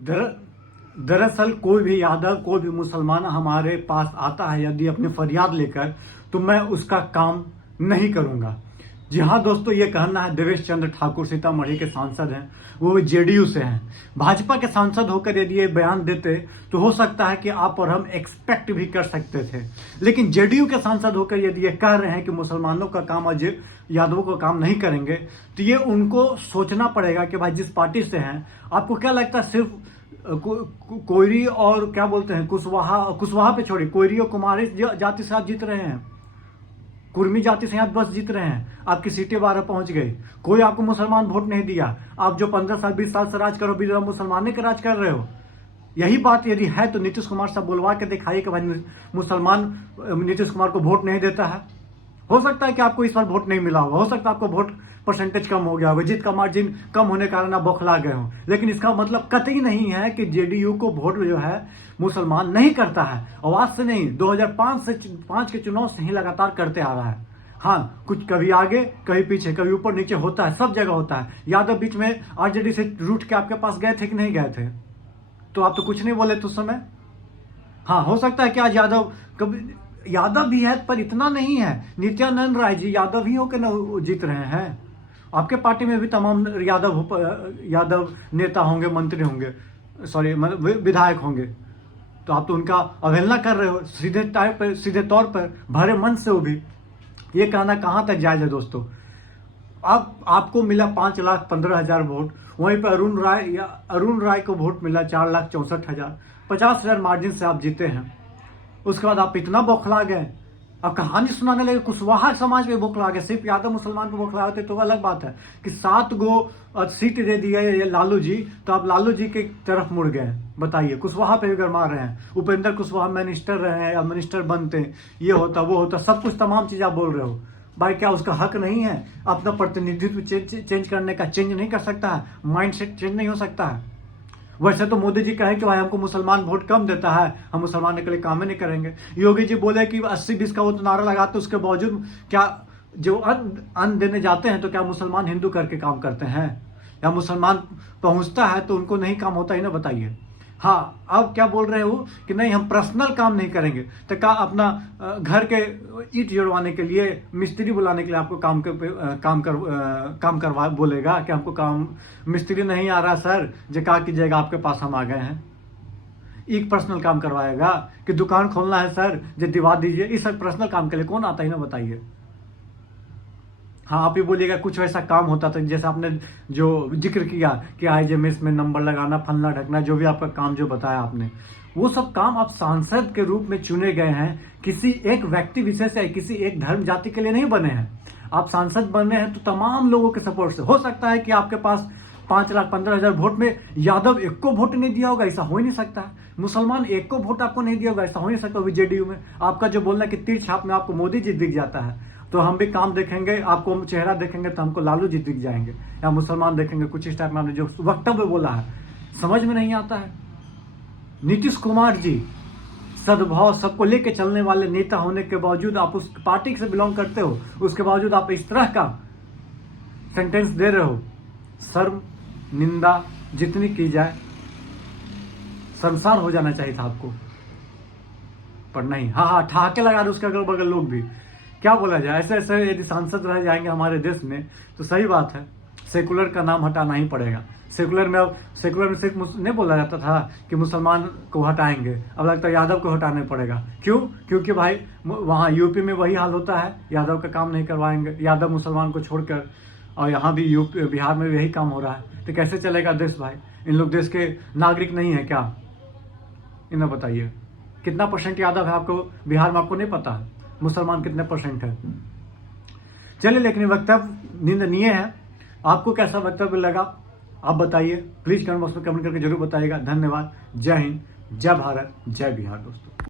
दर दरअसल कोई भी यादव, कोई भी मुसलमान हमारे पास आता है यदि अपनी फरियाद लेकर, तो मैं उसका काम नहीं करूंगा। जी हाँ दोस्तों, ये कहना है देवेश चंद्र ठाकुर, सीतामढ़ी के सांसद हैं, वो भी जेडीयू से हैं। भाजपा के सांसद होकर यदि ये बयान देते तो हो सकता है कि आप और हम एक्सपेक्ट भी कर सकते थे, लेकिन जेडीयू के सांसद होकर यदि ये कह रहे हैं कि मुसलमानों का काम अजय यादवों का काम नहीं करेंगे, तो ये उनको सोचना पड़ेगा कि भाई जिस पार्टी से हैं, आपको क्या लगता है सिर्फ कोयरी और क्या बोलते हैं कुशवाहा पे छोड़िए, कोयरी और कुमारी जाति से आप जीत रहे हैं, कुर्मी जाति से आप बस जीत रहे हैं, आपकी सीटें 12 पहुंच गई, कोई आपको मुसलमान वोट नहीं दिया। आप जो 15 साल 20 साल से राज करो, भी मुसलमान के राज कर रहे हो। यही बात यदि है तो नीतीश कुमार साहब बुलवा के दिखाइए कि भाई मुसलमान नीतीश कुमार को वोट नहीं देता है। हो सकता है कि आपको इस बार वोट नहीं मिला होगा, हो सकता है आपको वोट परसेंटेज कम हो गया होगा, जीत का मार्जिन कम होने के कारण आप बौखला गए हो, लेकिन इसका मतलब कतई नहीं है कि जेडीयू को वोट जो है मुसलमान नहीं करता है। और आज से नहीं, 2005 के चुनाव से ही लगातार करते आ रहा है। हाँ, कुछ कभी आगे कभी पीछे, कभी ऊपर नीचे होता है, सब जगह होता है। यादव बीच में आरजेडी से रूठ के आपके पास गए थे कि नहीं गए थे? तो आप तो कुछ नहीं बोले उस समय। हाँ, हो सकता है कि आज यादव कभी यादव भी है पर इतना नहीं है। नित्यानंद राय जी यादव ही होकर न जीत रहे हैं। आपके पार्टी में भी तमाम यादव नेता होंगे, मंत्री होंगे, सॉरी विधायक होंगे, तो आप तो उनका अवहेलना कर रहे हो सीधे तौर पर, भरे मन से। वो भी ये कहना कहाँ तक जायज है दोस्तों? आपको मिला 5,15,000 वोट, वहीं पर अरुण राय को वोट मिला 4,64,000, 50,000 मार्जिन से आप जीते हैं। उसके बाद आप इतना बौखला गए, अब कहानी सुनाने लगे कुशवाहा समाज पे बौखला गए। सिर्फ यादव मुसलमान पे बौखला होते तो अलग बात है कि 7 गो सीट दे दिया ये लालू जी, तो आप लालू जी की तरफ मुड़ गए। बताइए, कुशवाहा पे भी गरमा रहे हैं। उपेंद्र कुशवाहा मिनिस्टर रहे हैं या मिनिस्टर बनते, ये होता वो होता, सब कुछ तमाम चीज आप बोल रहे हो। भाई क्या उसका हक नहीं है अपना प्रतिनिधित्व चेंज करने का? चेंज नहीं कर सकता है, माइंडसेट चेंज नहीं हो सकता है। वैसे तो मोदी जी कहे कि भाई हमको मुसलमान वोट कम देता है, हम मुसलमान के लिए काम ही नहीं करेंगे। योगी जी बोले कि 80-20 का वो तो नारा लगाते, उसके बावजूद क्या जो अन्न देने जाते हैं तो क्या मुसलमान हिंदू करके काम करते हैं? या मुसलमान पहुंचता है तो उनको नहीं काम होता ही ना? बताइए। हाँ, अब क्या बोल रहे हो कि नहीं हम पर्सनल काम नहीं करेंगे, तो क्या अपना घर के ईंट जोड़वाने के लिए मिस्त्री बुलाने के लिए आपको काम करवा बोलेगा कि हमको काम मिस्त्री नहीं आ रहा सर, जो क्या कीजिएगा आपके पास हम आ गए हैं? एक पर्सनल काम करवाएगा कि दुकान खोलना है सर, जो दिवा दीजिए। इस पर्सनल काम के लिए कौन आता है ना? बताइए। हाँ, आप ही बोलिएगा कुछ वैसा काम होता था जैसे आपने जो जिक्र किया कि IGMS में नंबर लगाना, फलना ढकना, जो भी आपका काम जो बताया आपने, वो सब काम आप सांसद के रूप में चुने गए हैं, किसी एक व्यक्ति विशेष या किसी एक धर्म जाति के लिए नहीं बने हैं। आप सांसद बने हैं तो तमाम लोगों के सपोर्ट से। हो सकता है कि आपके पास 5,15,000 वोट में यादव एक को वोट नहीं दिया होगा, ऐसा हो ही नहीं सकता है। मुसलमान एक को वोट आपको नहीं दिया होगा, ऐसा हो नहीं सकता। जेडीयू में आपका जो बोलना कि तीर छाप में आपको मोदी जी दिख जाता है, तो हम भी काम देखेंगे, आपको चेहरा देखेंगे तो हमको लालू जी दिख जाएंगे, या मुसलमान देखेंगे। कुछ इस टाइप में आपने जो वक्तव्य बोला है समझ में नहीं आता है। नीतीश कुमार जी सद्भाव, सबको लेके चलने वाले नेता होने के बावजूद, आप उस पार्टी से बिलोंग करते हो, उसके बावजूद आप इस तरह का सेंटेंस दे रहे हो। शर्म निंदा जितनी की जाए, संसार हो जाना चाहिए था आपको, पर नहीं। हाँ, ठहाके लगा रहे उसके अगल बगल लोग भी। क्या बोला जाए, ऐसे ऐसे यदि सांसद रह जाएंगे हमारे देश में तो सही बात है, सेकुलर का नाम हटाना ही पड़ेगा। सेकुलर में सिर्फ नहीं बोला जाता था कि मुसलमान को हटाएंगे, अब लगता है यादव को हटाने पड़ेगा। क्यों? क्योंकि भाई वहाँ यूपी में वही हाल होता है, यादव का काम नहीं करवाएंगे, यादव मुसलमान को छोड़कर, और यहाँ भी यूपी बिहार में भी यही काम हो रहा है। तो कैसे चलेगा देश भाई? इन लोग देश के नागरिक नहीं है क्या? इन्हें बताइए कितना % यादव है आपको बिहार में? आपको नहीं पता है मुसलमान कितने % है? चलिए, लेकिन वक्तव्य निंदनीय है। आपको कैसा वक्तव्य लगा आप बताइए, प्लीज कमेंट बॉक्स में कमेंट करके जरूर बताइएगा। धन्यवाद। जय हिंद, जय भारत, जय बिहार दोस्तों।